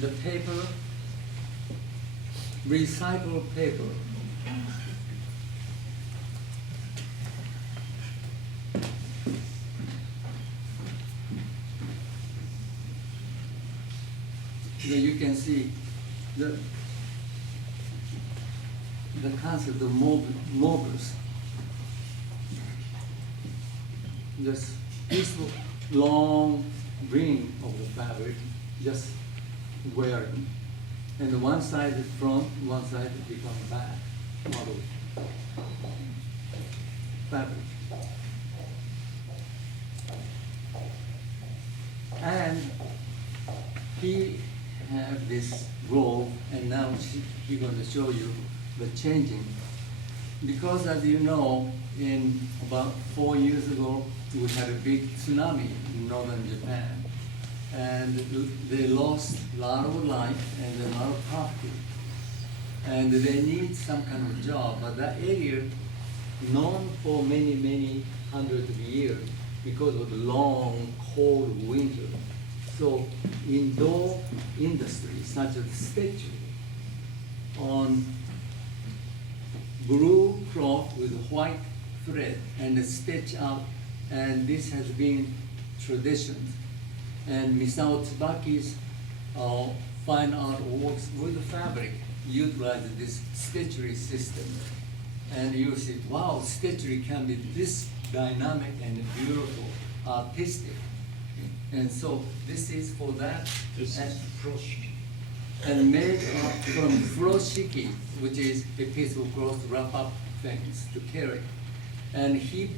the paper, recycled paper. Here you can see the concept of mobiles. Just this long ring of the fabric, just wearing. And one side is front, one side become back model fabric. And he have this robe, and now he's going to show you the changing. Because as you know, in about 4 years ago, we had a big tsunami in northern Japan. And they lost a lot of life and a lot of property. And they need some kind of job, but that area known for many, many hundreds of years because of the long, cold winter. So indoor industries such as stitching on blue cloth with white thread and stitch out, and this has been tradition. And Misao Tsubaki's fine art works with fabric utilizes this stitchery system. And you see, wow, stitchery can be this dynamic and beautiful, artistic. And so this is for that. This is furoshiki. And made from furoshiki, which is a piece of cloth wrap up things to carry. And he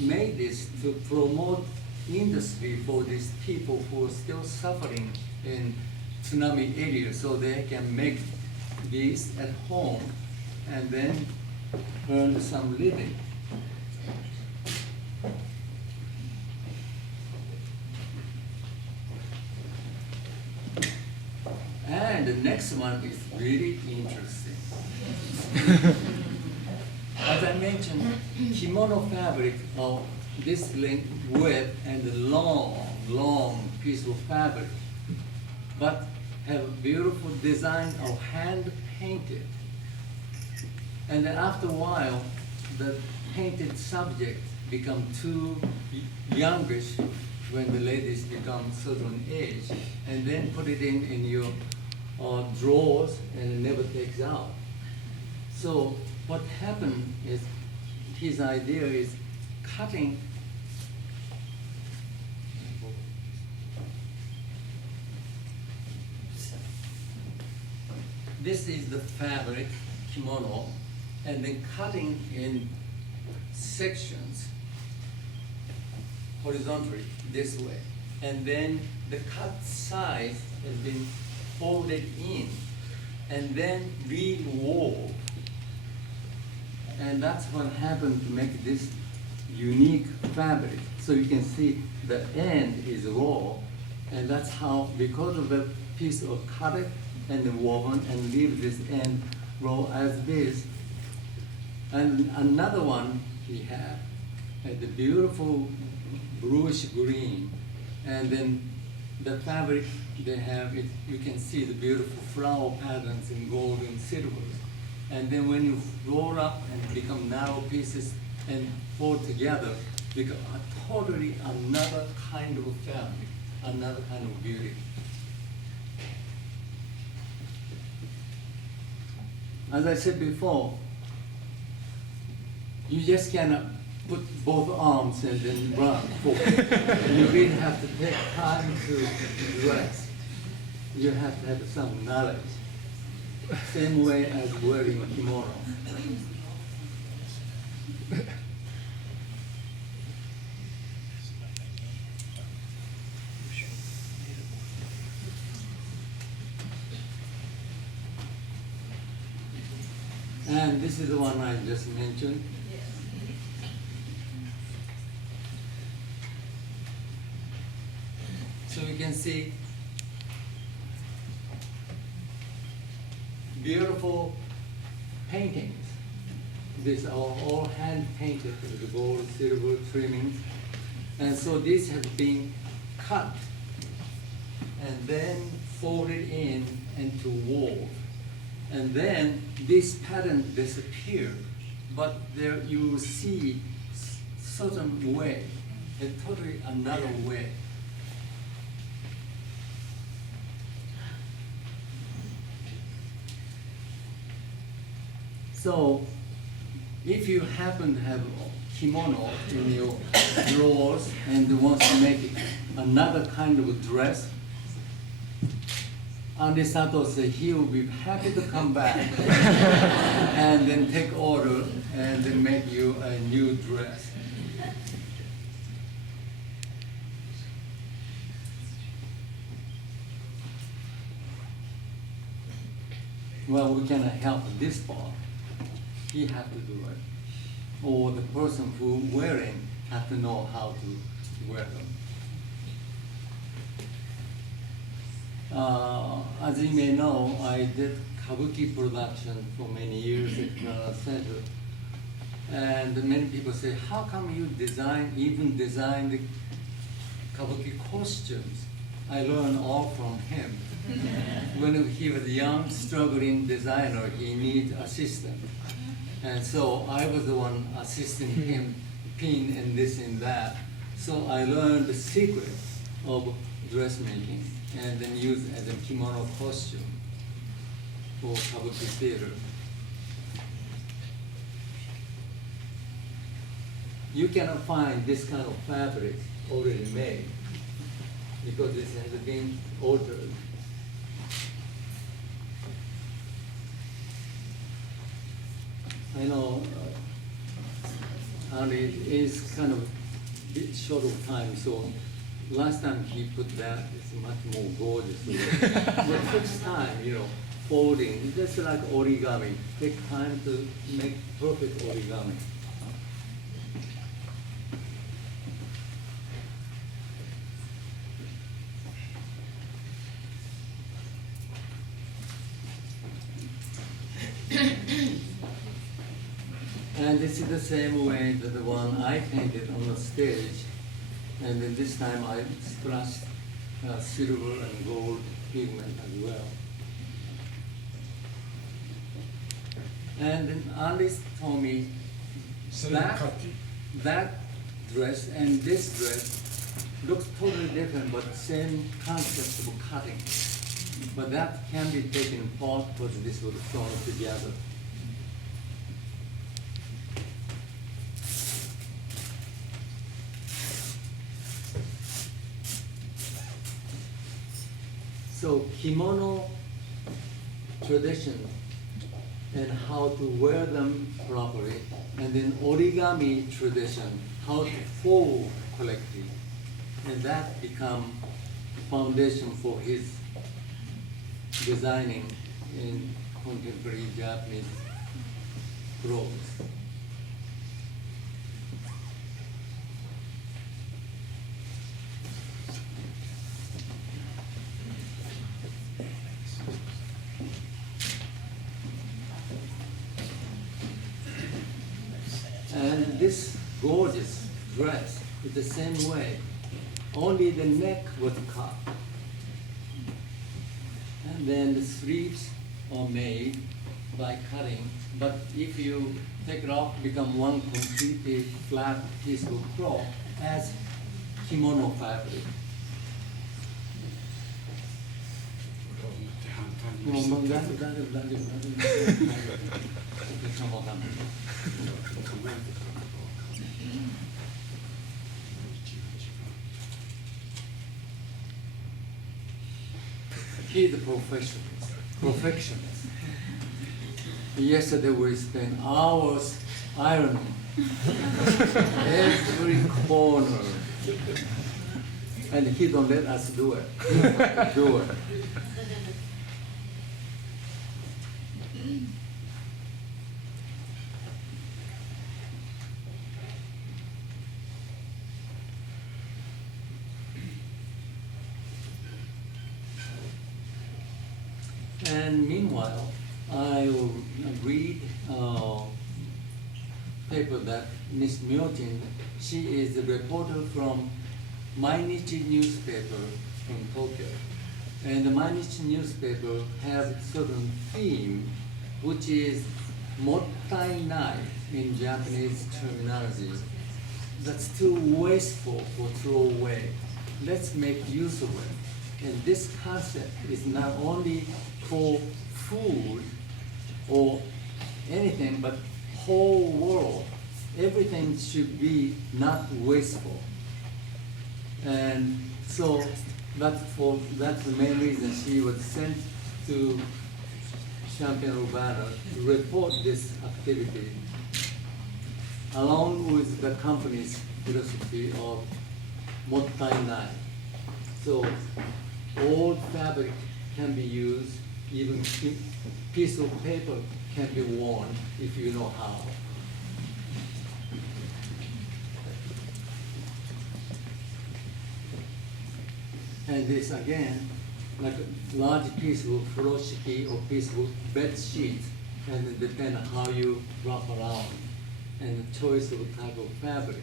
made this to promote industry for these people who are still suffering in tsunami areas, so they can make these at home and then earn some living. And the next one is really interesting. As I mentioned, kimono fabric of this length, width, and a long, long piece of fabric, but have a beautiful design of hand painted. And then after a while, the painted subject become too youngish when the ladies become certain age, and then put it in your drawers and it never takes out. So what happened is, his idea is cutting this is the fabric kimono, and then cutting in sections horizontally this way, and then the cut size has been folded in and then re-wove, and that's what happened to make this unique fabric. So you can see the end is raw, and that's how, because of the piece of cut it and then woven and leave this end raw as this. And another one he had the beautiful bluish green, and then the fabric they have it, you can see the beautiful flower patterns in gold and silver. And then when you roll up and become narrow pieces and fold together, become a totally another kind of fabric, another kind of beauty. As I said before, you just cannot put both arms and then run forward. And you really have to take time to dress. You have to have some knowledge. Same way as wearing a kimono. And this is the one I just mentioned. So you can see beautiful paintings. These are all hand painted with the gold, silver trimmings. And so these have been cut and then folded in into wove. And then this pattern disappears, but there you will see certain way, a totally another way. So if you happen to have kimono in your drawers and want to make another kind of a dress, Anri Sato said he will be happy to come back and then take order and then make you a new dress. Well, we cannot help this part. He has to do it. Or the person who wearing has to know how to wear them. As you may know, I did kabuki production for many years at Urbana Center. And many people say, how come you even design the kabuki costumes? I learned all from him. When he was a young, struggling designer, he needed assistant. And so I was the one assisting him, pin and this and that. So I learned the secret of dressmaking and then used as a kimono costume for kabuki theater. You cannot find this kind of fabric already made because this has been altered. I know Anri is kind of a bit short of time, so last time he put that, it's much more gorgeous. But it takes time, folding, just like origami. Take time to make perfect origami. And this is the same way that the one I painted on the stage. And then this time I splashed silver and gold pigment as well. And then Alice told me that dress and this dress looks totally different, but same concept of cutting. But that can be taken apart because this was thrown together. So kimono tradition and how to wear them properly, and then origami tradition, how to fold correctly, and that become foundation for his designing in contemporary Japanese clothes. And this gorgeous dress is the same way, only the neck was cut. And then the sleeves are made by cutting, but if you take it off, become one completely flat piece of cloth as kimono fabric. He's a perfectionist. Yesterday we spent hours ironing every corner, and he don't let us do it. Do it. And meanwhile, I will read a paper that Miss Myotin, she is a reporter from Mainichi newspaper from Tokyo. And the Mainichi newspaper have certain theme, which is mottai-nai in Japanese terminology. That's too wasteful for throw away. Let's make use of it. And this concept is not only for food or anything, but whole world. Everything should be not wasteful. And so that's the main reason she was sent to Champaign Urbana to report this activity, along with the company's philosophy of mottai-nai. So old fabric can be used, even piece of paper can be worn if you know how. And this again, like a large piece of furoshiki or piece of bed sheet, and it depends on how you wrap around and the choice of type of fabric.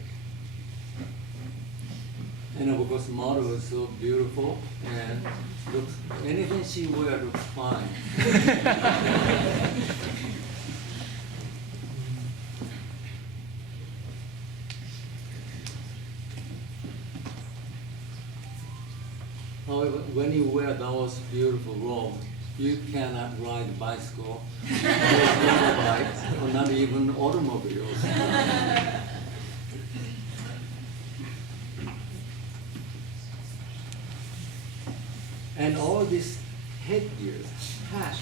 And of course, model is so beautiful and looks, anything she wears looks fine. However, when you wear those beautiful robes, you cannot ride bicycle, or motorbikes, or not even automobiles. And all these headgear, hats,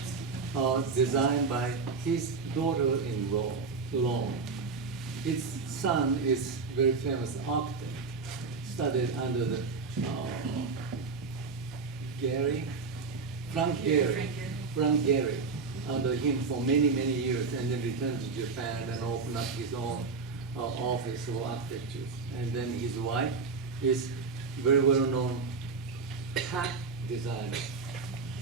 are designed by his daughter-in-law. His son is very famous architect, studied under the Frank Gehry, under him for many, many years, and then returned to Japan and opened up his own office for architecture. And then his wife is very well-known hat designer.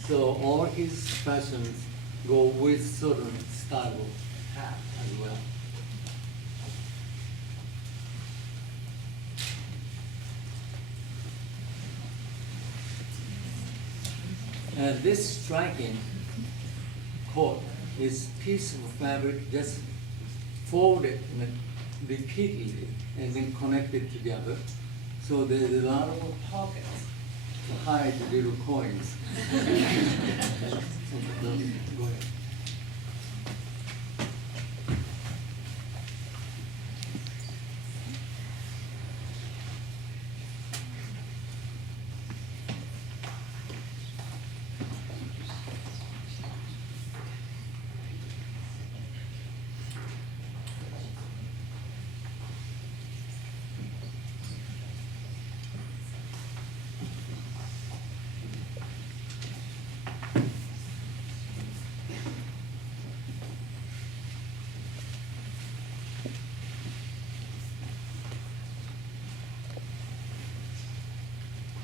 So all his fashions go with certain style of hat as well. And this striking coat is piece of fabric just folded repeatedly and then connected together. So there's a lot of pockets to hide the little coins. Go ahead.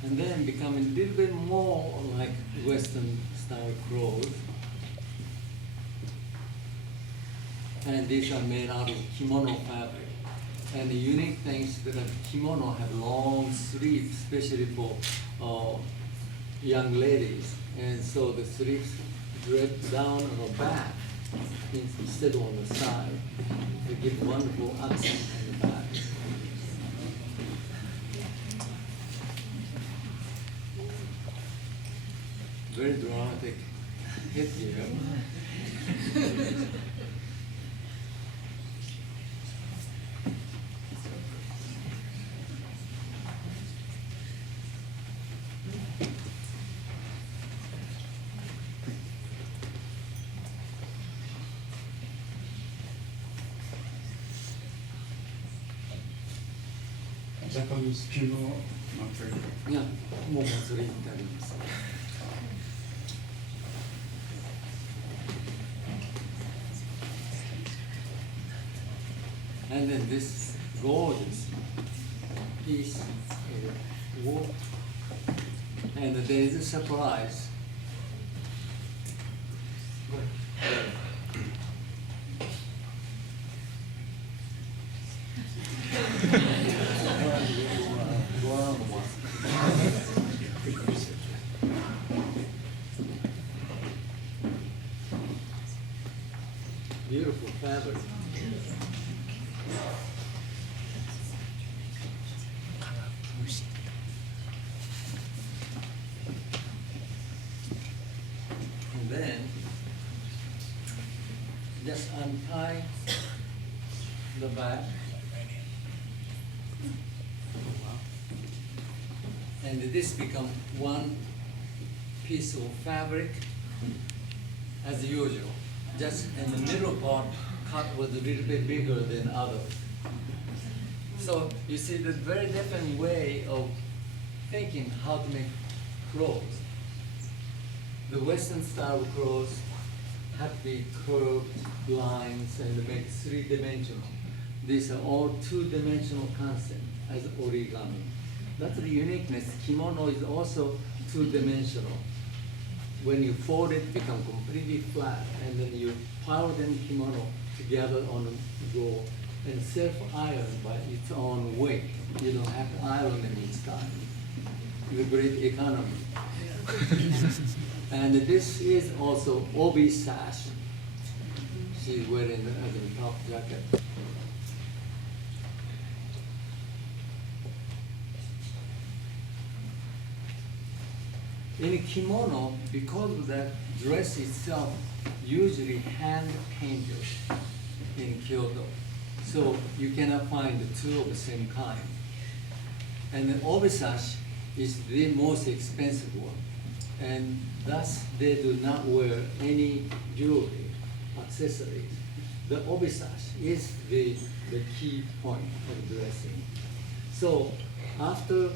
And then becoming a little bit more like Western style clothes. And these are made out of kimono fabric. And the unique things that a kimono have long sleeves, especially for young ladies. And so the sleeves drip down on the back instead of on the side. They give wonderful accent on the back. Very dramatic headgear. Japanese kimono material. いや、もうそれ言ってあります。And then this gorgeous piece of wood. And there is a surprise. Beautiful fabric. And then just untie the back. And this becomes one piece of fabric as usual. Just in the middle part cut was a little bit bigger than others. So you see the very different way of thinking how to make clothes. The Western style clothes have to be curved lines and make three-dimensional. These are all two-dimensional concepts as origami. That's the uniqueness. Kimono is also two-dimensional. When you fold it, it becomes completely flat, and then you pile them kimono together on the roll and self-iron by its own weight. You don't have to iron them each time. It's a great economy. And this is also obi sash. She's wearing it as a top jacket. In a kimono, because of that dress itself, usually hand painted in Kyoto. So you cannot find the two of the same kind. And the obisash is the most expensive one. And thus they do not wear any jewelry, accessories. The obisash is the key point of dressing. So after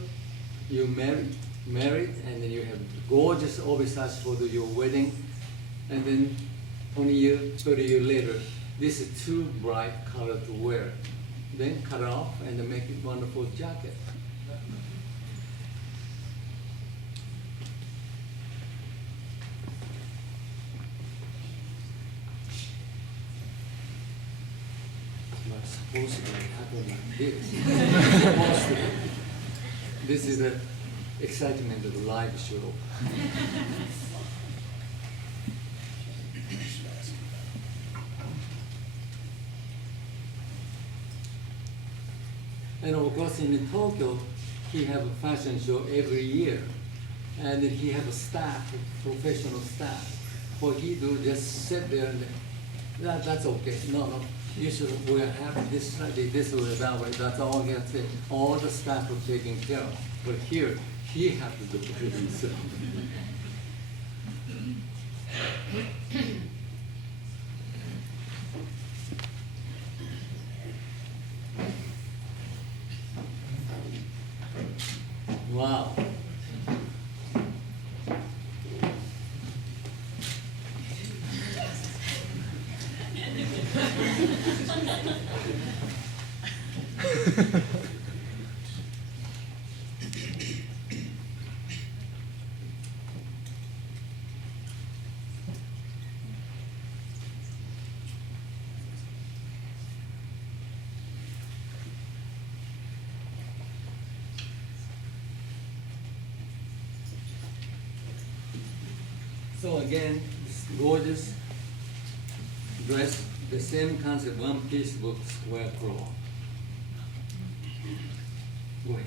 you married, and then you have gorgeous obisash for your wedding, and then 20 years, 30 years later, this is too bright color to wear. Then cut it off and then make it wonderful jacket. But supposed to happen like this. Supposed to. This is the excitement of the live show. And of course in Tokyo, he have a fashion show every year. And he have a staff, professional staff. For he do just sit there and that's okay. No, you should wear have this slightly this way, that way. That's all he has to say. All the staff are taken care of. But here, he has to do it himself. Wow. So again, this gorgeous dress, the same concept, one piece with square cloth. Go ahead.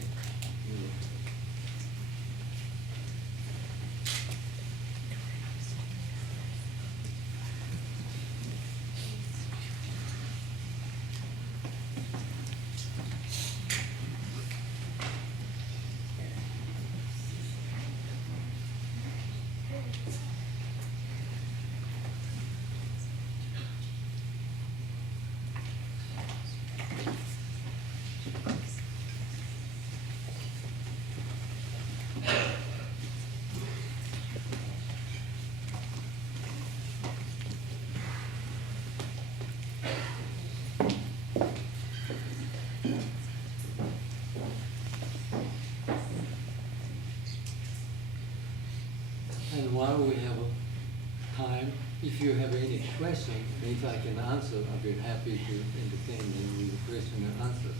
And while we have time, if you have any question, if I can answer, I'll be happy to entertain you with the question and answer.